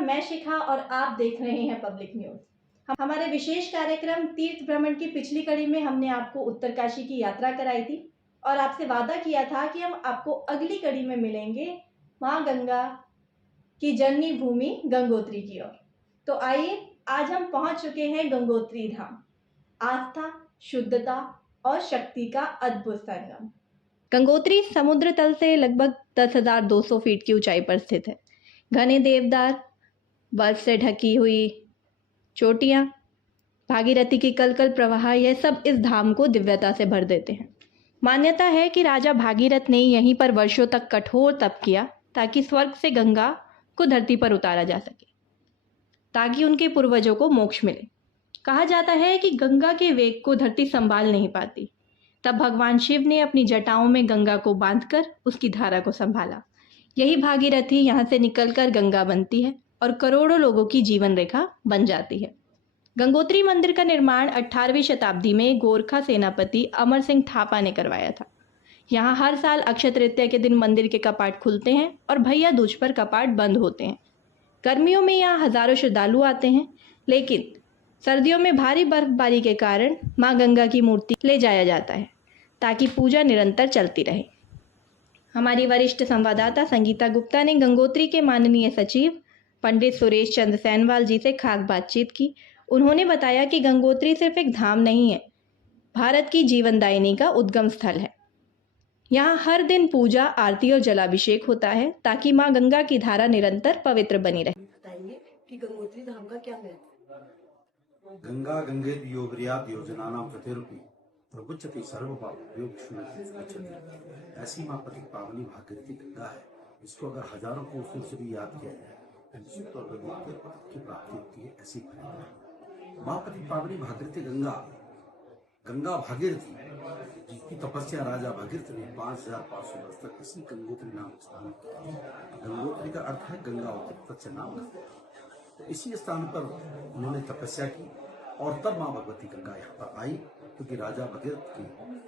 नमस्कार, मैं शिखा और आप देख रहे हैं पब्लिक न्यूज। हमारे विशेष कार्यक्रम तीर्थ भ्रमण की पिछली कड़ी में हमने आपको उत्तरकाशी की यात्रा कराई थी और आपसे वादा किया था कि हम आपको अगली कड़ी में मिलेंगे माँ गंगा की जननी भूमि गंगोत्री की ओर। तो आइए, आज हम पहुंच चुके हैं गंगोत्री धाम, आस्था, शुद्धता और शक्ति का अद्भुत संगम। गंगोत्री समुद्र तल से लगभग 10,200 फीट की ऊंचाई पर स्थित है। घने देवदार, बर्फ से ढकी हुई चोटियां, भागीरथी की कलकल प्रवाह, यह सब इस धाम को दिव्यता से भर देते हैं। मान्यता है कि राजा भागीरथ ने यहीं पर वर्षों तक कठोर तप किया ताकि स्वर्ग से गंगा को धरती पर उतारा जा सके, ताकि उनके पूर्वजों को मोक्ष मिले। कहा जाता है कि गंगा के वेग को धरती संभाल नहीं पाती, तब भगवान शिव ने अपनी जटाओं में गंगा को बांधकर उसकी धारा को संभाला। यही भागीरथी यहाँ से निकलकर गंगा बनती है और करोड़ों लोगों की जीवन रेखा बन जाती है। गंगोत्री मंदिर का निर्माण 18वीं शताब्दी में गोरखा सेनापति अमर सिंह थापा ने करवाया था। यहाँ हर साल अक्षय तृतीया के दिन मंदिर के कपाट खुलते हैं और भैया दूज पर कपाट बंद होते हैं। गर्मियों में यहाँ हजारों श्रद्धालु आते हैं, लेकिन सर्दियों में भारी बर्फबारी के कारण माँ गंगा की मूर्ति ले जाया जाता है ताकि पूजा निरंतर चलती रहे। हमारी वरिष्ठ संवाददाता संगीता गुप्ता ने गंगोत्री के माननीय सचिव पंडित सुरेश चंद्र सैनवाल जी से खास बातचीत की। उन्होंने बताया कि गंगोत्री सिर्फ एक धाम नहीं है, भारत की जीवनदायिनी का उद्गम स्थल है। यहाँ हर दिन पूजा, आरती और जलाभिषेक होता है ताकि माँ गंगा की धारा निरंतर पवित्र बनी रहे। बताएंगे कि गंगोत्री धाम का क्या महत्व है। गंगा गंगे योगरियात योजनानां प्रतिरूपी प्रभुच्यते सर्वपाप ऐसी माँ पति पावनी भागीरथी गंगा है। इसको अगर हजारों कोसों से भी याद किया जाए तो निश्चित तौर पर की प्राप्ति होती है। ऐसी माँ पति पावनी भागीरथी गंगा, गंगा भागीरथी जिसकी तपस्या राजा भागीरथ ने 5,500 वर्ष तक इसी गंगोत्री नाम स्थान किया। गंगोत्री का अर्थ है गंगा तत्स्य नाम। तो इसी स्थान पर उन्होंने तपस्या की और तब माँ भगवती गंगा यहाँ पर आई, क्योंकि राजा भगीरथ के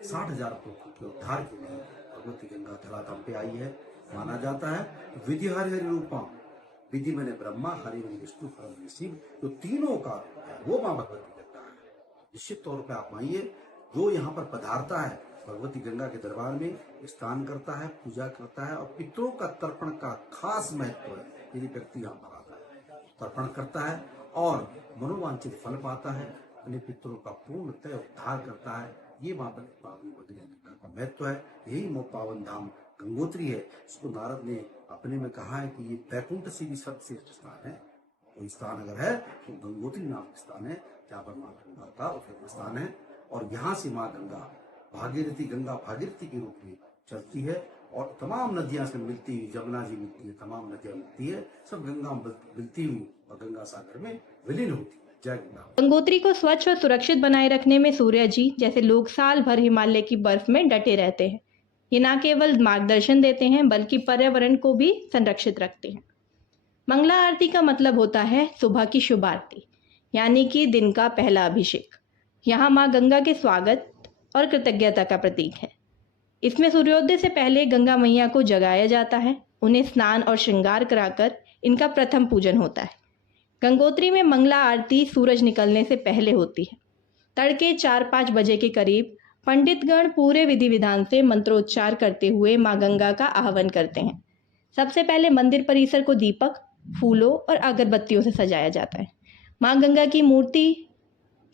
60,000 पुरुषों के उद्धार के लिए भगवती गंगा धरातल पे आई है। माना जाता है विधि हरि रूपम, विधि मैंने ब्रह्मा, हरि मैंने विष्णु, परम शिव, जो तीनों का है वो माँ भगवती गंगा है। निश्चित तौर पर आप आइए, जो यहाँ पर पधारता है भगवती गंगा के दरबार में स्नान करता है, पूजा करता है और पितरों का तर्पण का खास महत्व है। यदि व्यक्ति यहाँ पर आता है, तर्पण करता है और मनोवांछित फल पाता है, अपने पितरों का पूर्णतः उद्धार करता है। ये माँ पावनी गंगा का महत्व है। यही मो पावन धाम गंगोत्री है। इसको नारद ने अपने में कहा है कि ये वैकुंठ से भी सर्वश्रेष्ठ स्थान है। कोई स्थान अगर है तो गंगोत्री नाम का स्थान है, जहाँ पर माँ गंगा का स्थान है। और यहाँ से माँ गंगा गंगा भागीरथी के रूप में चलती है और तमाम नदियां से मिलती हुई, जमुना जी मिलती है, तमाम नदियां मिलती है, सब गंगा मिलती हुई और गंगा सागर में विलीन होती है। जय गंगा। गंगोत्री को स्वच्छ और सुरक्षित बनाए रखने में सूर्य जी जैसे लोग साल भर हिमालय की बर्फ में डटे रहते हैं। ये न केवल मार्गदर्शन देते हैं बल्कि पर्यावरण को भी संरक्षित रखते हैं। मंगला आरती का मतलब होता है सुबह की शुभ आरती, यानी कि दिन का पहला अभिषेक। यहाँ माँ गंगा के स्वागत और कृतज्ञता का प्रतीक है। इसमें सूर्योदय से पहले गंगा मैया को जगाया जाता है, उन्हें स्नान और श्रृंगार कराकर इनका प्रथम पूजन होता है। गंगोत्री में मंगला आरती सूरज निकलने से पहले होती है। तड़के 4-5 बजे के करीब पंडितगण पूरे विधि विधान से मंत्रोच्चार करते हुए माँ गंगा का आह्वान करते हैं। सबसे पहले मंदिर परिसर को दीपक, फूलों और अगरबत्तियों से सजाया जाता है। माँ गंगा की मूर्ति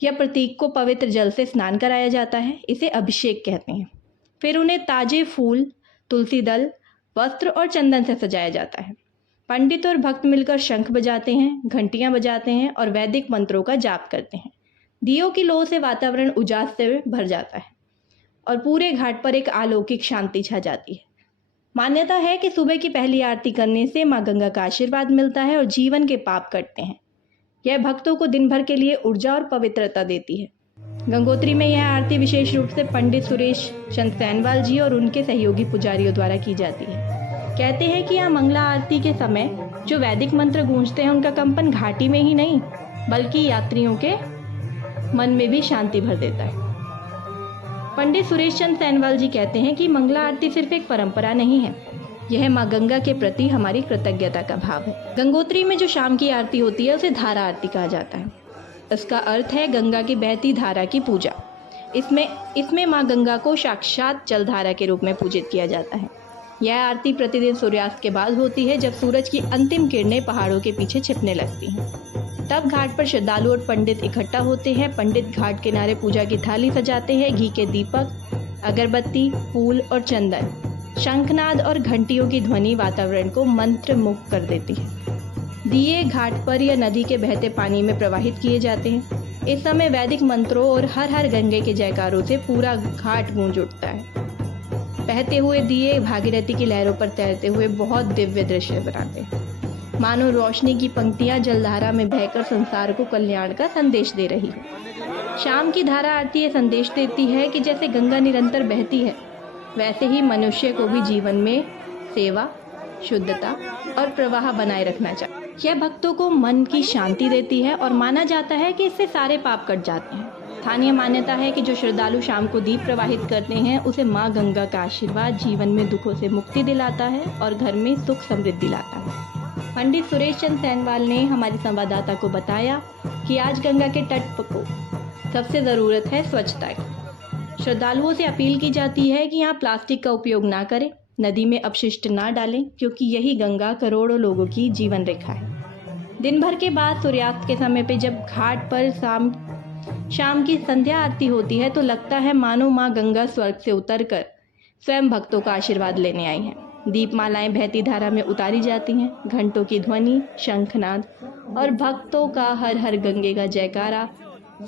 या प्रतीक को पवित्र जल से स्नान कराया जाता है। इसे अभिषेक कहते हैं। फिर उन्हें ताजे फूल, तुलसी दल, वस्त्र और चंदन से सजाया जाता है। पंडित और भक्त मिलकर शंख बजाते हैं, घंटियां बजाते हैं और वैदिक मंत्रों का जाप करते हैं। दियों की लौ से वातावरण उजास से भर जाता है और पूरे घाट पर एक अलौकिक शांति छा जाती है। मान्यता है कि सुबह की पहली आरती करने से माँ गंगा का आशीर्वाद मिलता है और जीवन के पाप कटते हैं। यह भक्तों को दिन भर के लिए ऊर्जा और पवित्रता देती है। गंगोत्री में यह आरती विशेष रूप से पंडित सुरेश चंद्र सैनवाल जी और उनके सहयोगी पुजारियों द्वारा की जाती है। कहते हैं कि यहाँ मंगला आरती के समय जो वैदिक मंत्र गूंजते हैं, उनका कंपन घाटी में ही नहीं बल्कि यात्रियों के मन में भी शांति भर देता है। पंडित सुरेश चंद्र सैनवाल जी कहते हैं कि मंगला आरती सिर्फ एक परंपरा नहीं है, यह माँ गंगा के प्रति हमारी कृतज्ञता का भाव है। गंगोत्री में जो शाम की आरती होती है उसे धारा आरती कहा जाता है। इसका अर्थ है गंगा की बहती धारा की पूजा। इसमें माँ गंगा को साक्षात जलधारा के रूप में पूजित किया जाता है। यह आरती प्रतिदिन सूर्यास्त के बाद होती है, जब सूरज की अंतिम किरणें पहाड़ों के पीछे छिपने लगती हैं। तब घाट पर श्रद्धालु और पंडित इकट्ठा होते हैं। पंडित घाट किनारे पूजा की थाली सजाते हैं। घी के दीपक, अगरबत्ती, फूल और चंदन, शंखनाद और घंटियों की ध्वनि वातावरण को मंत्रमुग्ध कर देती है। दिए घाट पर या नदी के बहते पानी में प्रवाहित किए जाते हैं। इस समय वैदिक मंत्रों और हर हर गंगे के जयकारों से पूरा घाट गूंज उठता है। बहते हुए दिए भागीरथी की लहरों पर तैरते हुए बहुत दिव्य दृश्य बनाते हैं, मानो रोशनी की पंक्तियां जलधारा में बहकर संसार को कल्याण का संदेश दे रही है। शाम की धारा आरती ये संदेश देती है कि जैसे गंगा निरंतर बहती है, वैसे ही मनुष्य को भी जीवन में सेवा, शुद्धता और प्रवाह बनाए रखना चाहिए। यह भक्तों को मन की शांति देती है और माना जाता है कि इससे सारे पाप कट जाते हैं। स्थानीय मान्यता है कि जो श्रद्धालु शाम को दीप प्रवाहित करते हैं, उसे माँ गंगा का आशीर्वाद जीवन में दुखों से मुक्ति दिलाता है और घर में सुख समृद्धि लाता है। पंडित सुरेश चंद्र सैनवाल ने हमारी संवाददाता को बताया कि आज गंगा के तट को सबसे ज़रूरत है स्वच्छता की। श्रद्धालुओं से अपील की जाती है कि यहाँ प्लास्टिक का उपयोग ना करें, नदी में अपशिष्ट ना डालें, क्योंकि यही गंगा करोड़ों लोगों की जीवन रेखा है। दिन भर के बाद सूर्यास्त के समय पे जब घाट पर शाम की संध्या आरती होती है, तो लगता है मानो माँ गंगा स्वर्ग से उतरकर स्वयं भक्तों का आशीर्वाद लेने आई हैं। दीपमालाएं बहती धारा में उतारी जाती हैं। घंटों की ध्वनि, शंखनाद और भक्तों का हर हर गंगे का जयकारा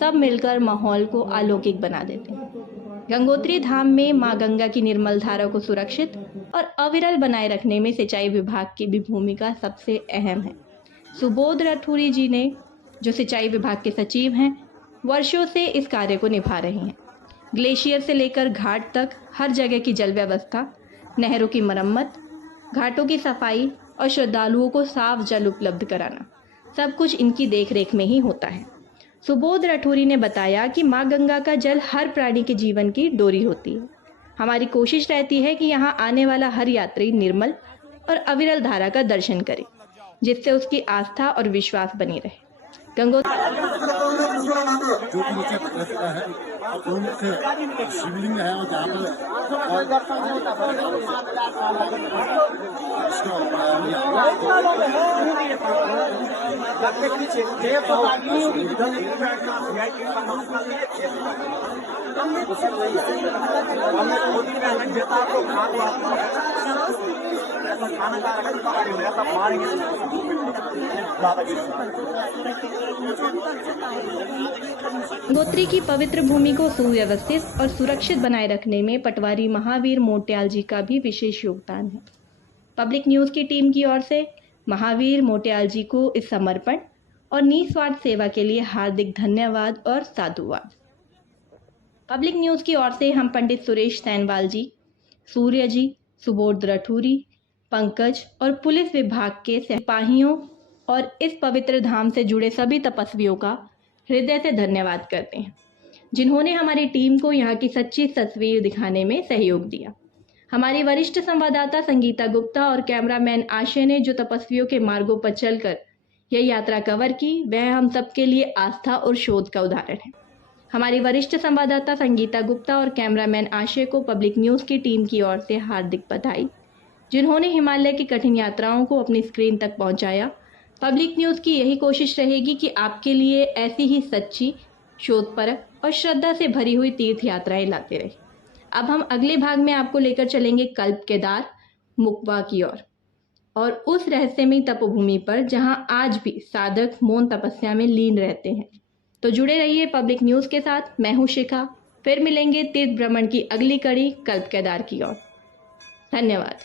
सब मिलकर माहौल को अलौकिक बना देते हैं। गंगोत्री धाम में माँ गंगा की निर्मल धारा को सुरक्षित और अविरल बनाए रखने में सिंचाई विभाग की भी भूमिका सबसे अहम है। सुबोध राठौरी जी ने, जो सिंचाई विभाग के सचिव हैं, वर्षों से इस कार्य को निभा रहे हैं। ग्लेशियर से लेकर घाट तक हर जगह की जल व्यवस्था, नहरों की मरम्मत, घाटों की सफाई और श्रद्धालुओं को साफ जल उपलब्ध कराना, सब कुछ इनकी देखरेख में ही होता है। सुबोध राठौरी ने बताया कि माँ गंगा का जल हर प्राणी के जीवन की डोरी होती है। हमारी कोशिश रहती है कि यहाँ आने वाला हर यात्री निर्मल और अविरल धारा का दर्शन करे, जिससे उसकी आस्था और विश्वास बनी रहे। गंगोत्री जो कि मुझे पता है शिवलिंग है गंगोत्री की पवित्र भूमि को सुव्यवस्थित और सुरक्षित बनाए रखने में पटवारी महावीर मोटियाल जी का भी विशेष योगदान है। पब्लिक न्यूज़ की टीम की ओर से महावीर मोटियाल जी को इस समर्पण और निस्वार्थ सेवा के लिए हार्दिक धन्यवाद और साधुवाद। पब्लिक न्यूज़ की ओर से हम पंडित सुरेश सैनवाल जी, सूर्य जी, सुबोध राठौरी, पंकज और पुलिस विभाग के सिपाहियों और इस पवित्र धाम से जुड़े सभी तपस्वियों का हृदय से धन्यवाद करते हैं, जिन्होंने हमारी टीम को यहाँ की सच्ची तस्वीर दिखाने में सहयोग दिया। हमारी वरिष्ठ संवाददाता संगीता गुप्ता और कैमरामैन आशय ने जो तपस्वियों के मार्गों पर चलकर यह यात्रा कवर की, वह हम सबके लिए आस्था और शोध का उदाहरण है। हमारी वरिष्ठ संवाददाता संगीता गुप्ता और कैमरामैन आशय को पब्लिक न्यूज़ की टीम की ओर से हार्दिक बधाई, जिन्होंने हिमालय की कठिन यात्राओं को अपनी स्क्रीन तक पहुंचाया। पब्लिक न्यूज़ की यही कोशिश रहेगी कि आपके लिए ऐसी ही सच्ची, शोधपरक और श्रद्धा से भरी हुई तीर्थ यात्राएं लाते रहे। अब हम अगले भाग में आपको लेकर चलेंगे कल्प केदार मुकवा की ओर और उस रहस्यमयी तपोभूमि पर जहां आज भी साधक मौन तपस्या में लीन रहते हैं। तो जुड़े रहिए पब्लिक न्यूज़ के साथ। मैं हूं शिखा। फिर मिलेंगे तीर्थ भ्रमण की अगली कड़ी कल्प केदार की ओर। धन्यवाद।